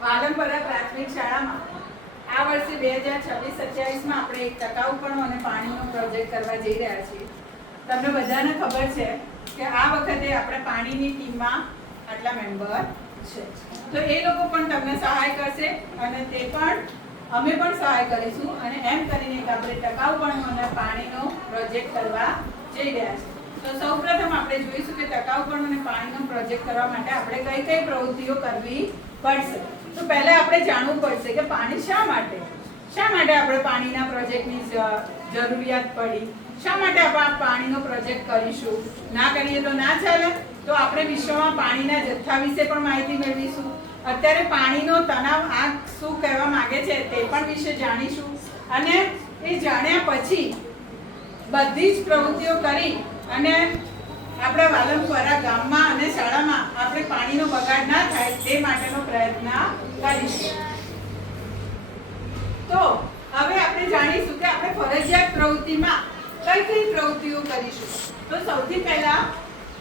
વાલમપરા પ્રાથમિક શાળામાં આ વર્ષે 2026-27 માં આપણે એક ટકાઉપણું અને પાણીનો પ્રોજેક્ટ કરવા જઈ રહ્યા છીએ. તમને બધાને ખબર છે કે આ વખતે આપણે પાણીની ટીમમાં આટલા મેમ્બર છે, તો એ લોકો પણ તમને સહાય કરશે અને તે પણ અમે પણ સહાય કરીશું અને એમ કરીને કે આપણે ટકાઉપણું અને પાણીનો પ્રોજેક્ટ કરવા જઈ રહ્યા છીએ. તો સૌપ્રથમ આપણે જોઈશું કે ટકાઉપણું અને પાણીનો પ્રોજેક્ટ કરવા માટે આપણે કઈ કઈ પ્રવૃત્તિઓ કરવી પડશે. તો પહેલા આપણે જાણવું પડશે કે પાણી શા માટે આપણે પાણીના પ્રોજેક્ટની જરૂરિયાત પડી, શા માટે આપણે પાણીનો પ્રોજેક્ટ કરીશું. ના કરીએ તો ના ચાલે. તો આપણે વિશ્વમાં પાણીના જથ્થા વિશે પણ માહિતી મેળવીશું. અત્યારે પાણીનો તણાવ આ શું કહેવા માંગે છે તે પણ વિશે જાણીશું અને એ જાણ્યા પછી બધી જ પ્રવૃત્તિઓ કરી અને આપણા વાલમપરા ગામમાં અને શાળામાં આપણે પાણીનો બગાડ ના થાય તે માટેનો પ્રયત્ન કરીશું. તો હવે આપણે જાણીશું કે આપણે ફરજિયાત પ્રવૃત્તિમાં કઈ કઈ પ્રવૃત્તિઓ કરીશું. તો સૌથી પહેલા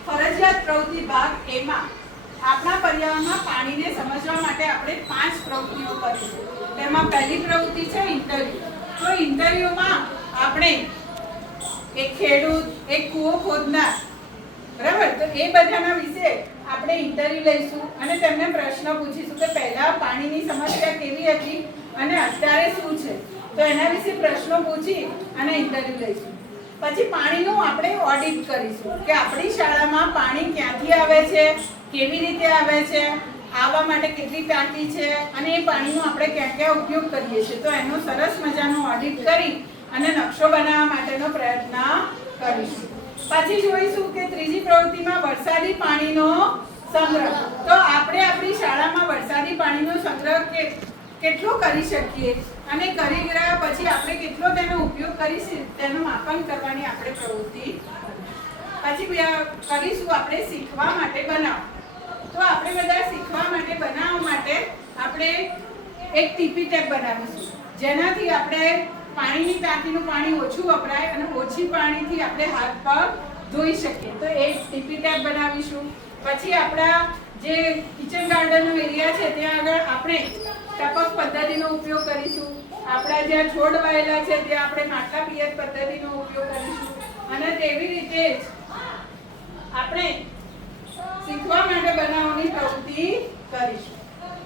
ફરજિયાત પ્રવૃત્તિ ભાગ A માં આપણા પર્યાવરણમાં પાણીને સમજવા માટે આપણે 5 પ્રવૃત્તિઓ કરીશું. તેમાં પહેલી પ્રવૃત્તિ છે ઇન્ટરવ્યુ. તો ઇન્ટરવ્યુમાં આપણે એક ખેડૂત, એક કૂવો ખોદનાર, બરાબર, તો એ બધાના વિશે આપણે ઇન્ટરવ્યુ લઈશું અને તેમને પ્રશ્ન પૂછીશું કે પહેલા પાણીની સમસ્યા કેવી હતી અને અત્યારે શું છે. તો એના વિશે પ્રશ્નો પૂછી અને ઇન્ટરવ્યુ લઈશું. પછી પાણીનું આપણે ઓડિટ કરીશું કે આપણી શાળામાં પાણી ક્યાંથી આવે છે, કેવી રીતે આવે છે, આવવા માટે કેટલી ટાંકી છે અને એ પાણીનો આપણે ક્યાં ક્યાં ઉપયોગ કરીએ છીએ. તો એનો સરસ મજાનો ઓડિટ કરી અને નકશો બનાવવા માટેનો પ્રયત્ન કરીશું. પછી જોઈશું કે ત્રીજી પ્રવૃત્તિમાં વરસાદી પાણીનો સંગ્રહ. તો આપણે આપણી શાળામાં વરસાદી પાણીનો સંગ્રહ કેટલો કરી શકીએ અને કરી ગયા પછી આપણે કેટલો તેનો ઉપયોગ કરીશું તેનું માપન કરવાની આપણે પ્રવૃત્તિ. પછી કરીશું આપણે શીખવા માટે બનાવ. તો આપણે બધા શીખવા માટે બનાવવા માટે આપણે એક ટીપી ટેપ બનાવીશું જેનાથી આપણે પાણીની ટાંકીનું પાણી ઓછું વપરાય અને ઓછી પાણીથી આપણે હાથ પગ ધોઈ શકીએ. તો એક ટીપી ટેપ બનાવીશું. પછી આપણા જે કિચન ગાર્ડનનો એરિયા છે ત્યાં આગળ આપણે ટપક પદ્ધતિનો ઉપયોગ કરીશું. આપણા જ્યાં છોડ વાયેલા છે ત્યાં આપણે માટલા પિયત પદ્ધતિનો ઉપયોગ કરીશું અને તેવી રીતે જ આપણે શીખવા માટે બનાવવાની પ્રવૃત્તિ કરીશું.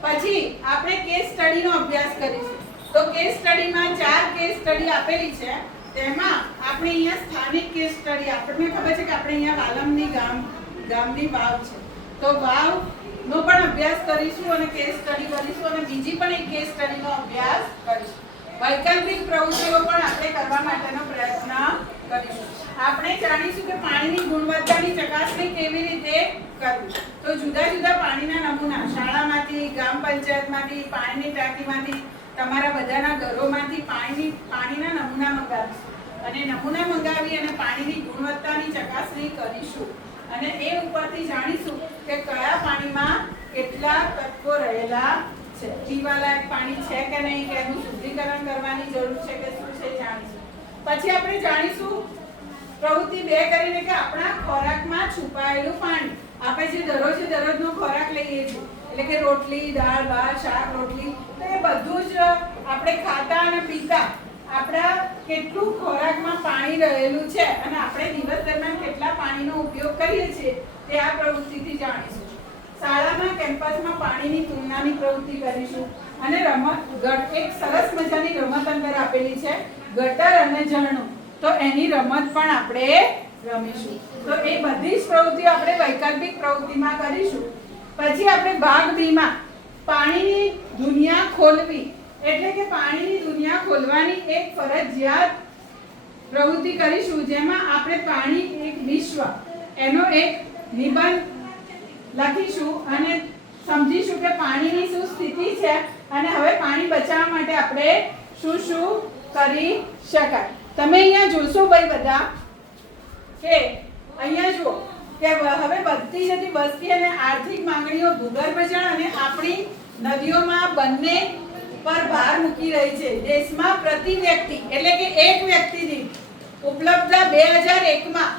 પછી આપણે કેસ સ્ટડીનો અભ્યાસ કરીશું. તો કેસ સ્ટડીમાં 4 કેસ સ્ટડી આપેલી છે. તેમાં આપણે અહીંયા સ્થાનિક કેસ સ્ટડી, આપણને ખબર છે કે આપણે અહીંયા વાલમની ગામની વાવ છે, તો વાવનો પણ અભ્યાસ કરીશું અને કેસ સ્ટડી કરીશું અને બીજી પણ એક કેસ સ્ટડીનો અભ્યાસ કરીશું. વૈકલ્પિક પ્રવૃત્તિઓ પણ આપણે કરવા માટેનો પ્રયત્ન કરીશું. આપણે જાણીશું કે પાણીની ગુણવત્તાની ચકાસણી કેવી રીતે કરવી. તો જુદા જુદા પાણીના નમૂના શાળામાંથી, ગ્રામ પંચાયતમાંથી, પાણીની ટાંકીમાંથી, તમારા બધાના ઘરોમાંથી પાણીના નમૂના મંગાવીશું અને નમૂના મંગાવી અને પાણીની ગુણવત્તાની ચકાસણી કરીશું અને એ ઉપરથી જાણીશું કે કયા પાણીમાં કેટલા તત્વો રહેલા છે, પીવાલાયક પાણી છે કે નહીં, કે એનું શુદ્ધિકરણ કરવાની જરૂર છે કે શું છે જાણીશું. પછી આપણે જાણીશું પ્રવૃત્તિ 2 કરીને કે આપણા ખોરાકમાં છુપાયેલું પાણી. આપણે જે દરરોજનો ખોરાક લઈએ છીએ એટલે કે રોટલી, દાળ, ભાત, શાક, રોટલી, તો એ બધું જ આપણે ખાતા અને પીતા આપણા કેટલું ખોરાકમાં પાણી રહેલું છે અને આપણે દિવસ દરમિયાન કેટલા પાણીનો ઉપયોગ કરીએ છીએ તે આ પ્રવૃત્તિથી જાણીશું. શાળામાં કેમ્પસમાં પાણીની તુલનાની પ્રવૃત્તિ કરીશું અને એક સરસ મજાની રમત અંદર આપેલી છે, ગટર અને ઝરણું. તો એની રમત પણ આપણે રમીશું. તો એ બધી જ પ્રવૃત્તિઓ આપણે વૈકલ્પિક પ્રવૃત્તિમાં કરીશું. પછી આપણે ભાગ B માં પાણીની દુનિયા ખોલવી એટલે કે પાણીની દુનિયા ખોલવાની એક ફરજિયાત પ્રવૃત્તિ કરીશું જેમાં આપણે પાણી એક વિશ્વ એનો એક નિબંધ લખીશું અને સમજીશું કે પાણીની શું સ્થિતિ છે અને હવે પાણી બચાવવા માટે આપણે શું શું કરી શકાય. તમે અહીંયા જોશો ભાઈ બધા કે અહીંયા જુઓ કે હવે વધતી જતી વસ્તી અને આર્થિક માંગણીઓ ભૂગર્ભ જળ અને આપણી નદીઓમાં બંને પર ભાર મૂકી રહી છે. દેશમાં પ્રતિ વ્યક્તિ એટલે કે એક વ્યક્તિ દીઠ ઉપલબ્ધતા 2001 માં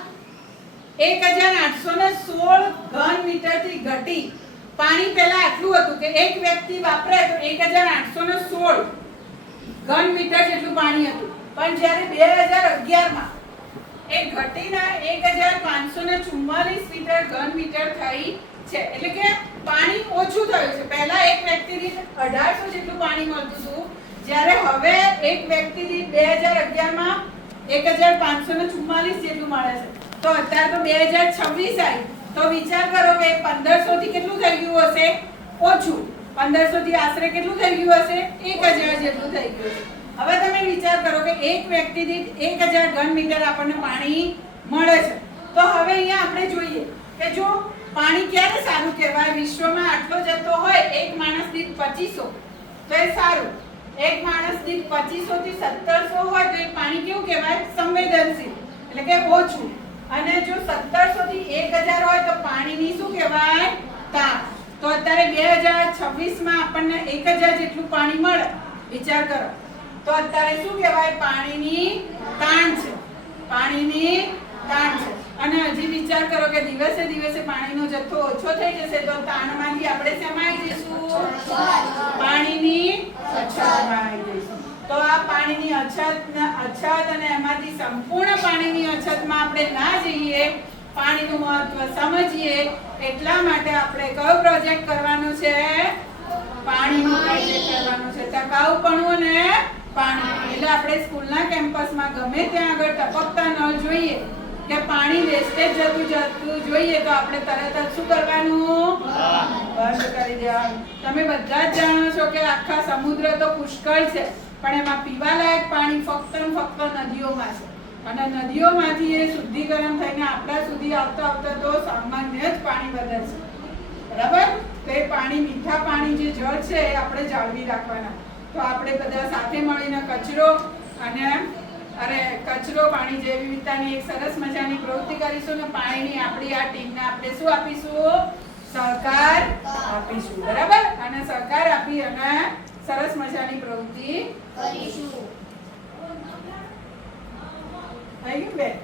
1816 ઘન મીટરથી ઘટી પાણી પહેલા આટલું હતું કે એક વ્યક્તિ વાપરે તો 1816 ઘન મીટર જેટલું પાણી હતું, પણ જ્યારે 2011 માં એ ઘટીને 1544 મીટર ઘન મીટર થઈ છે. એટલે કે પાણી ઓછું થયું છે. પહેલા એક વ્યક્તિ દીઠ 1800 જેટલું પાણી મળતું હતું, જ્યારે હવે એક વ્યક્તિ દીઠ 2011 માં 1544 જેટલું મળે છે. તો અત્યારે તો 2026 આવી, તો વિચાર કરો કે 1500 થી કેટલું થઈ ગયું હશે? ઓછું. 1500 થી આશરે કેટલું થઈ ગયું હશે? 1000 જેટલું થઈ ગયું છે. હવે તમે વિચાર કરો કે એક વ્યક્તિ દીઠ 1000 ઘન મીટર આપણને પાણી મળે છે. તો હવે અહીંયા આપણે જોઈએ કે જો પાણી ક્યારે સારું કહેવાય? વિશ્વમાં આટલો જથ્થો હોય એક માણસ દીઠ 2500 તો એ સારું. એક માણસ દીઠ 2500 થી 1700 હોય તો એ પાણી કેવું કહેવાય? સંવેદનશીલ, એટલે કે ઓછું. અને જો 1700 થી 1000 હોય તો પાણીની શું કહેવાય? તાણ. તો અત્યારે 2026 માં આપણને 1000 જેટલું પાણી મળે. વિચાર કરો તો અત્યારે શું કહેવાય? પાણીની તાણ છે. પાણીની તાણ છે. અને હજી વિચાર કરો કે દિવસે દિવસે પાણીનો જથ્થો ઓછો થઈ જશે તો તાણમાંથી આપણે શેમાં આવી જઈશું? પાણીની અછતમાં આવી જઈશું. તો આ પાણીની અછત અને એમાંથી સંપૂર્ણ પાણીની અછતમાં આપણે ના જઈએ, પાણીનું મહત્વ સમજીએ, એટલા માટે આપણે કયો પ્રોજેક્ટ કરવાનો છે? પાણીનો પ્રોજેક્ટ કરવાનો છે. ટકાઉપણું અને પાણી. એટલે આપણે સ્કૂલના કેમ્પસમાં ગમે ત્યાં આગળ ટપકતા નળ જોઈએ કે પાણી વેસ્ટેજ જતું જોઈએ તો આપણે તરત જ શું કરવાનું? બંધ કરી દેવાનું. તમે બધા જ જાણો છો કે આખા સમુદ્ર તો પુષ્કળ છે, પણ એમાં પીવાલાયક પાણી ફક્ત ને ફક્ત નદીઓમાં છે. અને નદીઓમાંથી એ શુદ્ધિકરણ થઈને આપણા સુધી આવતા તો સામાન્ય જ પાણી વધે છે. બરાબર? તો એ પાણી, મીઠા પાણી જે જળ છે એ આપણે જાળવી રાખવાના. તો આપણે બધા સાથે મળીને કચરો પાણી જૈવ વિવિધતાની એક સરસ મજાની પ્રવૃત્તિ કરીશું ને પાણીની આપણી આ ટીમને આપણે શું આપીશું? સહકાર આપીશું. બરાબર? અને સહકાર આપી અને સરસ મજાની પ્રવૃત્તિ કરીશું. થઈ ગયું બેન?